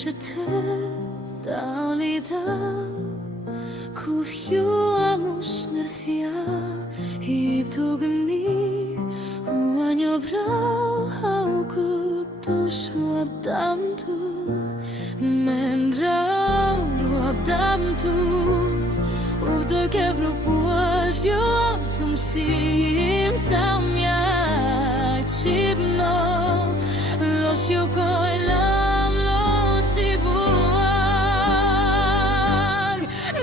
je te dalida Kufiuamos nergia Hitugni Uanyo brau hauku tu suabdam tu Men rau ruabdam tu Ubdor kevlu puas yo tum sim samya chibno Los yo koilam los sibuag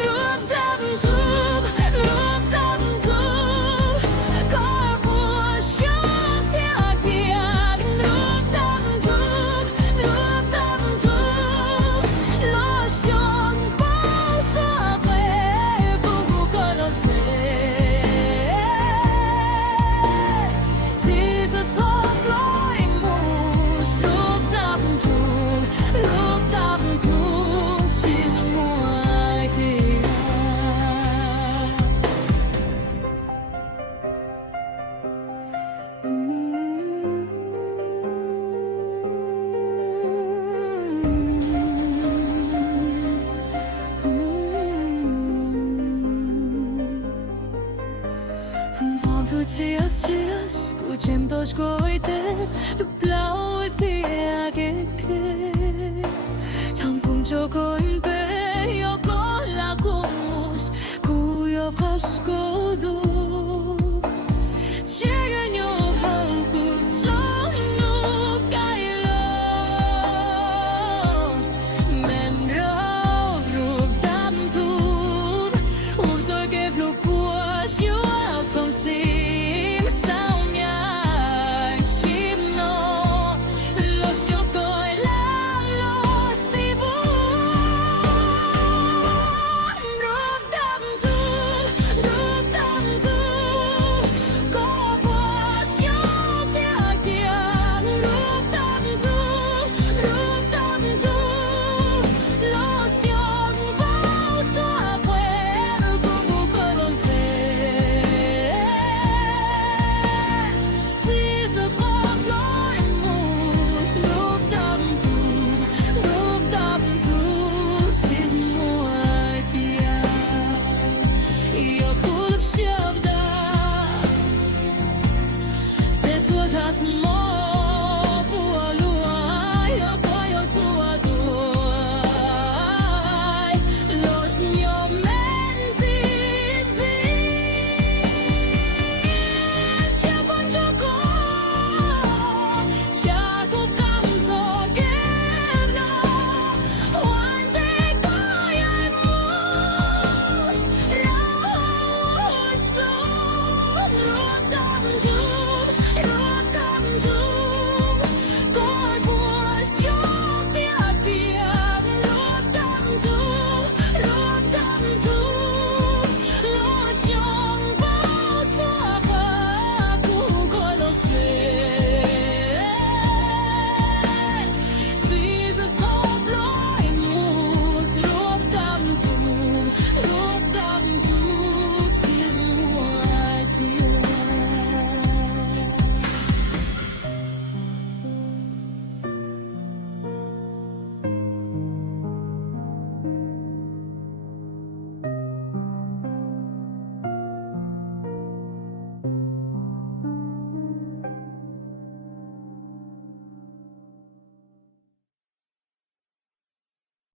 Ruabdam tu ruabdam tu Korbuas yo tiag tiag Ruabdam tu Los yo pausa fe bubu kolose Tiso top loi mus Ruabdam tu Tiso muai tiag Montu tias Kuchem dos goite Du blau thia ke Tampum joko impe Yo kola kumus Kuyo frasko